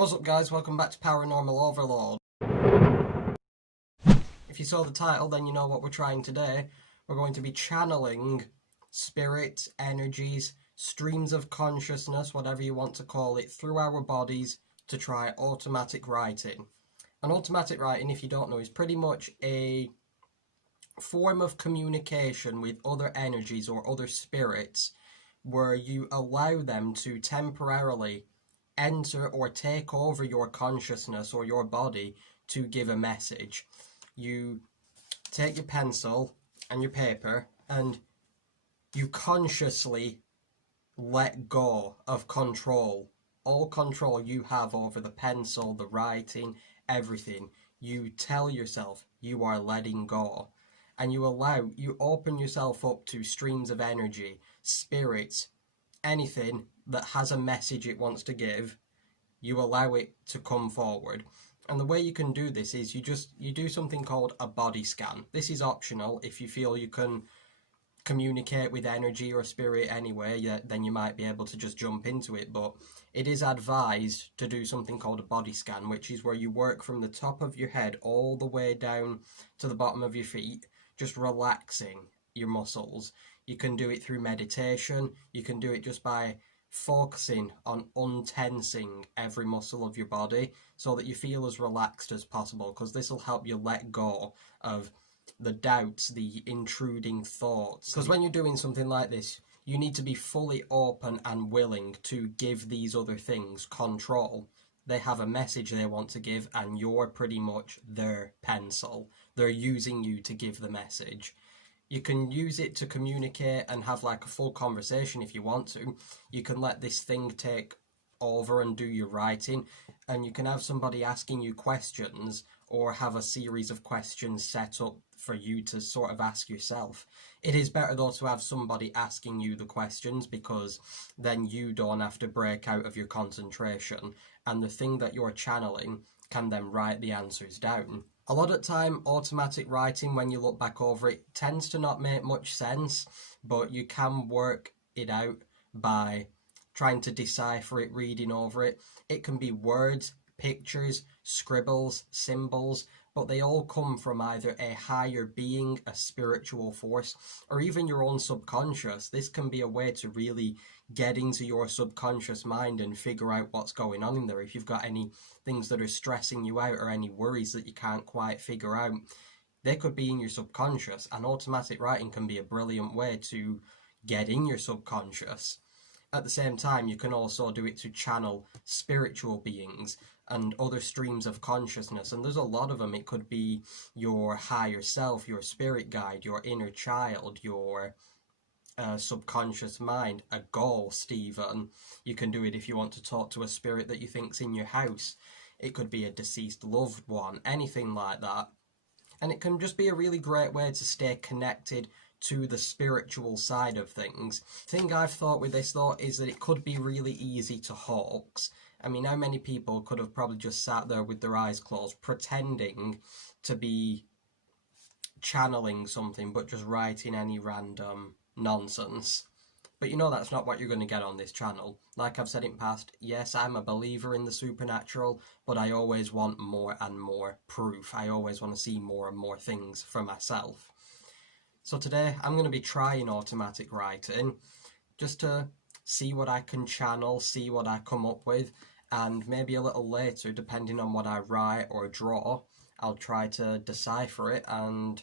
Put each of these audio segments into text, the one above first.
What's up guys, welcome back to Paranormal Overload. If you saw the title then you know what we're trying today. We're going to be channeling spirits, energies, streams of consciousness, whatever you want to call it, through our bodies to try automatic writing. And automatic writing, if you don't know, is pretty much a form of communication with other energies or other spirits where you allow them to temporarily enter or take over your consciousness or your body to give a message. You take your pencil and your paper and you consciously let go of control. All control you have over the pencil, the writing, everything. You tell yourself you are letting go. And you open yourself up to streams of energy, spirits, anything that has a message it wants to give. You allow it to come forward. And the way you can do this is you do something called a body scan. This is optional. If you feel you can communicate with energy or spirit anyway, then you might be able to just jump into it. But it is advised to do something called a body scan, which is where you work from the top of your head all the way down to the bottom of your feet, just relaxing your muscles. You can do it through meditation. You can do it just by focusing on untensing every muscle of your body so that you feel as relaxed as possible, because this will help you let go of the doubts, the intruding thoughts. Because when you're doing something like this, you need to be fully open and willing to give these other things control. They have a message they want to give and you're pretty much their pencil. They're using you to give the message. You can use it to communicate and have like a full conversation if you want to. You can let this thing take over and do your writing, and you can have somebody asking you questions or have a series of questions set up for you to sort of ask yourself. It is better though to have somebody asking you the questions, because then you don't have to break out of your concentration and the thing that you're channeling can then write the answers down. A lot of time, automatic writing, when you look back over it, tends to not make much sense, but you can work it out by trying to decipher it, reading over it. It can be words, pictures, scribbles, symbols, but they all come from either a higher being, a spiritual force, or even your own subconscious. This can be a way to really get into your subconscious mind and figure out what's going on in there. If you've got any things that are stressing you out or any worries that you can't quite figure out, they could be in your subconscious, and automatic writing can be a brilliant way to get in your subconscious. At the same time, you can also do it to channel spiritual beings and other streams of consciousness, and there's a lot of them. It could be your higher self, your spirit guide, your inner child, your subconscious mind, a ghost even. You can do it if you want to talk to a spirit that you think's in your house. It could be a deceased loved one, anything like that. And it can just be a really great way to stay connected to the spiritual side of things. The thing I've thought with this though is that it could be really easy to hoax. I mean, how many people could have probably just sat there with their eyes closed pretending to be channeling something but just writing any random nonsense? But you know that's not what you're going to get on this channel. Like I've said in past, yes, I'm a believer in the supernatural, but I always want more and more proof. I always want to see more and more things for myself. So today I'm going to be trying automatic writing just to see what I can channel, see what I come up with, and maybe a little later, depending on what I write or draw, I'll try to decipher it and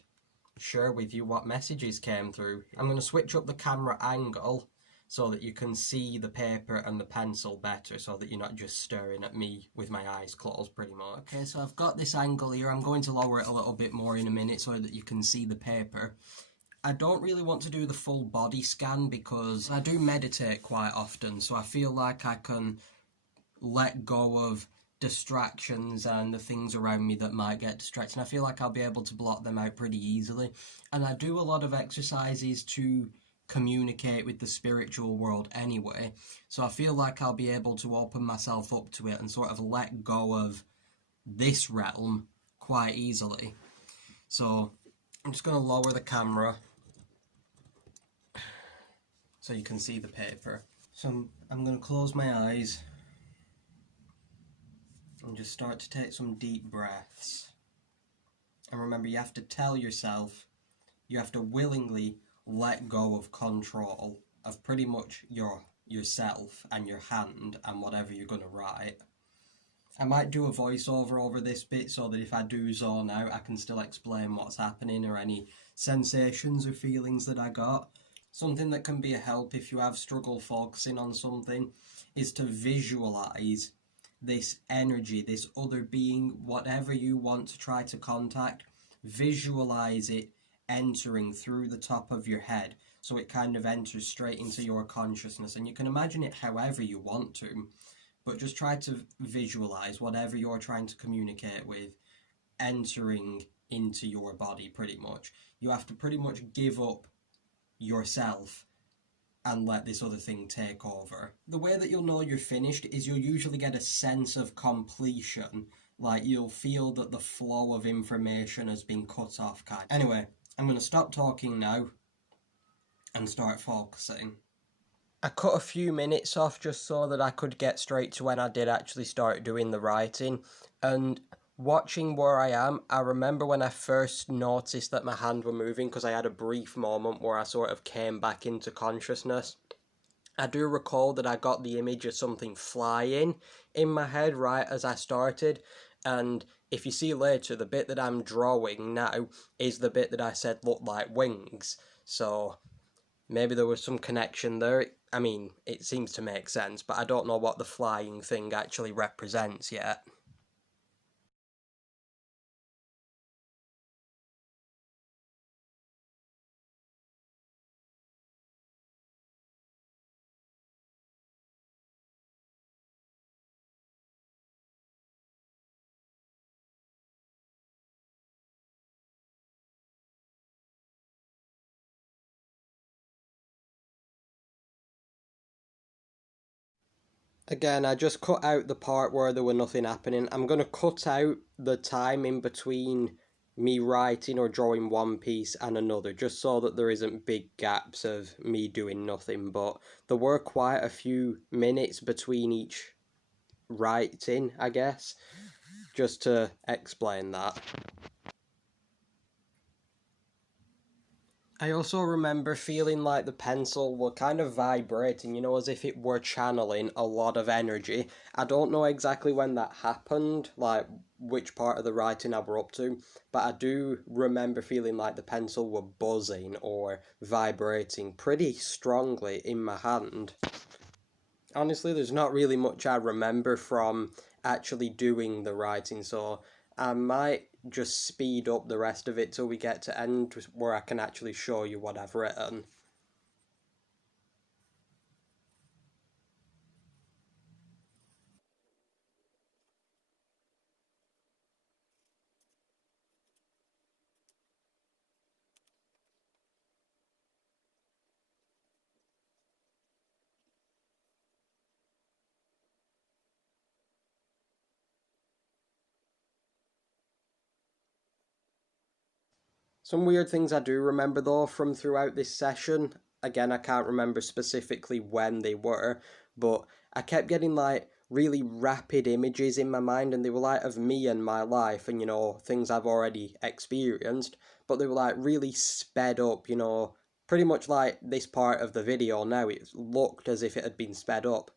share with you what messages came through. I'm going to switch up the camera angle so that you can see the paper and the pencil better, so that you're not just staring at me with my eyes closed pretty much. Okay, so I've got this angle here. I'm going to lower it a little bit more in a minute so that you can see the paper. I don't really want to do the full body scan because I do meditate quite often, so I feel like I can let go of distractions and the things around me that might get distracting. I feel like I'll be able to block them out pretty easily. And I do a lot of exercises to communicate with the spiritual world anyway, so I feel like I'll be able to open myself up to it and sort of let go of this realm quite easily. So I'm just going to lower the camera so you can see the paper. So I'm going to close my eyes And just start to take some deep breaths. And remember, you have to tell yourself, you have to willingly let go of control of pretty much yourself and your hand and whatever you're going to write. I might do a voiceover over this bit so that if I do zone out, I can still explain what's happening or any sensations or feelings that I got. Something that can be a help if you have struggle focusing on something is to visualize this energy, this other being, whatever you want to try to contact, visualize it entering through the top of your head so it kind of enters straight into your consciousness. And you can imagine it however you want to, but just try to visualize whatever you're trying to communicate with entering into your body pretty much. You have to pretty much give up yourself and let this other thing take over. The way that you'll know you're finished is you'll usually get a sense of completion, like you'll feel that the flow of information has been cut off kind. Anyway, I'm going to stop talking now and start focusing. I cut a few minutes off just so that I could get straight to when I did actually start doing the writing, and watching where I am, I remember when I first noticed that my hand were moving because I had a brief moment where I sort of came back into consciousness. I do recall that I got the image of something flying in my head right as I started, and if you see later, the bit that I'm drawing now is the bit that I said looked like wings, so maybe there was some connection there. I mean, it seems to make sense, but I don't know what the flying thing actually represents yet. Again, I just cut out the part where there were nothing happening. I'm going to cut out the time in between me writing or drawing one piece and another, just so that there isn't big gaps of me doing nothing. But there were quite a few minutes between each writing, I guess, just to explain that. I also remember feeling like the pencil were kind of vibrating, you know, as if it were channeling a lot of energy. I don't know exactly when that happened, like which part of the writing I were up to, but I do remember feeling like the pencil were buzzing or vibrating pretty strongly in my hand. Honestly, there's not really much I remember from actually doing the writing, so I might just speed up the rest of it till we get to end where I can actually show you what I've written. Some weird things I do remember though from throughout this session. Again, I can't remember specifically when they were, but I kept getting like really rapid images in my mind, and they were like of me and my life and, you know, things I've already experienced, but they were like really sped up, you know, pretty much like this part of the video now. It looked as if it had been sped up.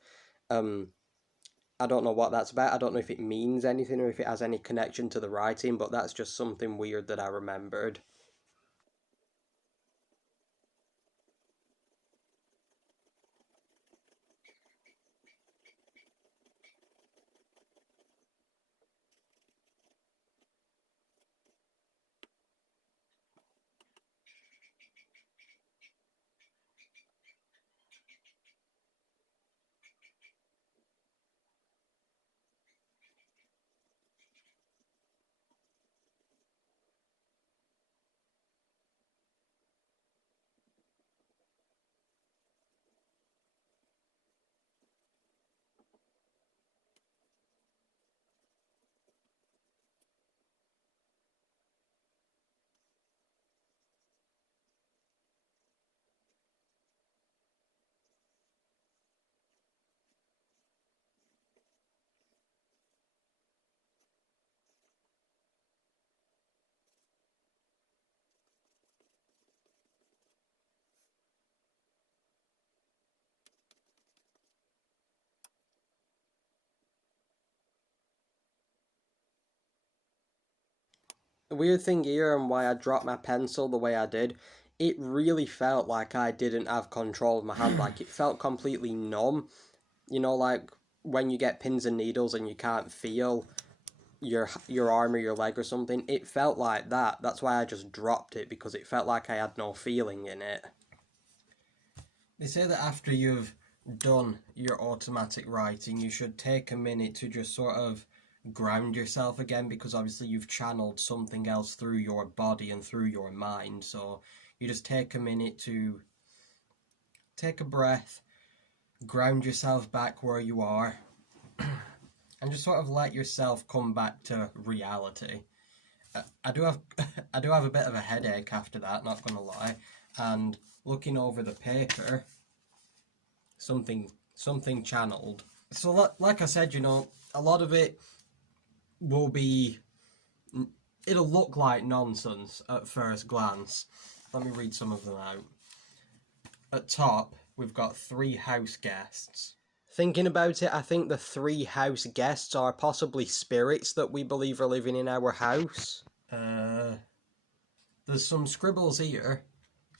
I don't know what that's about. I don't know if it means anything or if it has any connection to the writing, but that's just something weird that I remembered. The weird thing here and why I dropped my pencil the way I did, it really felt like I didn't have control of my hand. Like, it felt completely numb. You know, like when you get pins and needles and you can't feel your arm or your leg or something. It felt like that. That's why I just dropped it, because it felt like I had no feeling in it. They say that after you've done your automatic writing, you should take a minute to just sort of ground yourself again, because obviously you've channeled something else through your body and through your mind. So you just take a minute to take a breath, ground yourself back where you are, and just sort of let yourself come back to reality. I do have a bit of a headache after that, not gonna lie. And looking over the paper, something channeled. So like I said, you know, a lot of it will be, it'll look like nonsense at first glance. Let me read some of them out. At top, we've got 3 house guests. Thinking about it, I think the 3 house guests are possibly spirits that we believe are living in our house. There's some scribbles here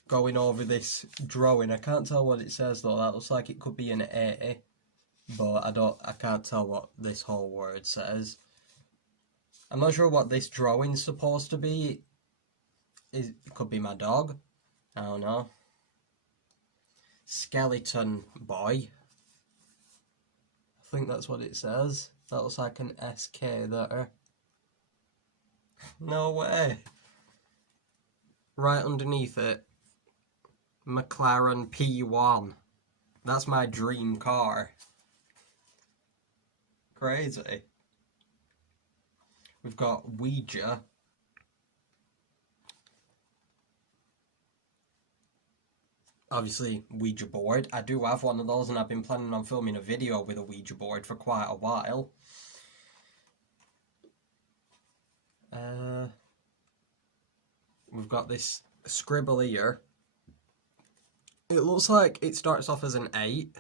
going over this drawing. I can't tell what it says though. That looks like it could be an A, but I can't tell what this whole word says. I'm not sure what this drawing's supposed to be. It could be my dog. I don't know. Skeleton boy. I think that's what it says. That looks like an SK there. No way. Right underneath it, McLaren P1. That's my dream car. Crazy. We've got Ouija. Obviously, Ouija board. I do have one of those, and I've been planning on filming a video with a Ouija board for quite a while. We've got this scribble here. It looks like it starts off as an 8.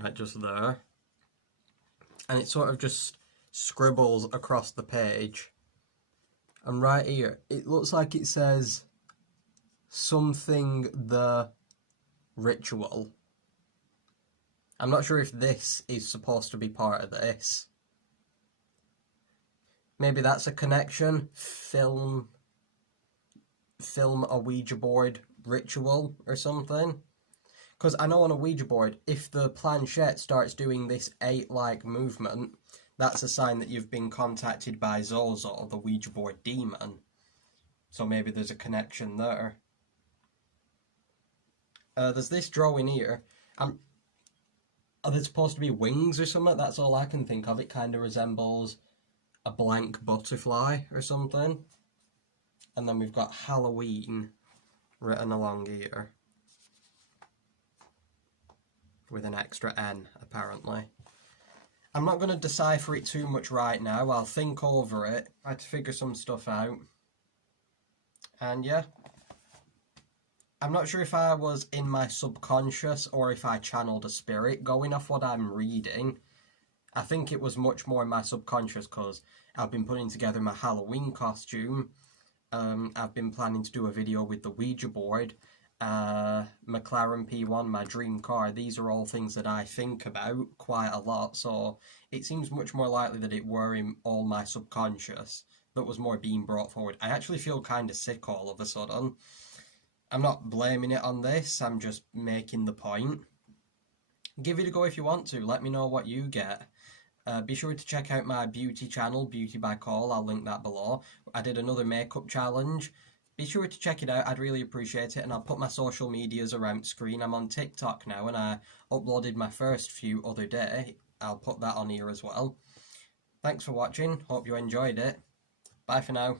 Right, just there. And it sort of just scribbles across the page. And right here, it looks like it says something the ritual. I'm not sure if this is supposed to be part of this. Maybe that's a connection. Film a Ouija board ritual or something. Because I know on a Ouija board, if the planchette starts doing this 8-like movement, that's a sign that you've been contacted by Zozo, the Ouija board demon. So maybe there's a connection there. There's this drawing here. Are there supposed to be wings or something? That's all I can think of. It kind of resembles a blank butterfly or something. And then we've got Halloween written along here. With an extra N, apparently. I'm not going to decipher it too much right now. I'll think over it, try to figure some stuff out. And yeah. I'm not sure if I was in my subconscious or if I channeled a spirit. Going off what I'm reading, I think it was much more in my subconscious, because I've been putting together my Halloween costume. I've been planning to do a video with the Ouija board. McLaren P1, my dream car. These are all things that I think about quite a lot, so it seems much more likely that it were in all my subconscious that was more being brought forward. I actually feel kind of sick all of a sudden. I'm not blaming it on this, I'm just making the point. Give it a go if you want to, let me know what you get. Be sure to check out my beauty channel, Beauty by Call, I'll link that below. I did another makeup challenge. Be sure to check it out, I'd really appreciate it, and I'll put my social medias around screen. I'm on TikTok now, and I uploaded my first few other day. I'll put that on here as well. Thanks for watching, hope you enjoyed it. Bye for now.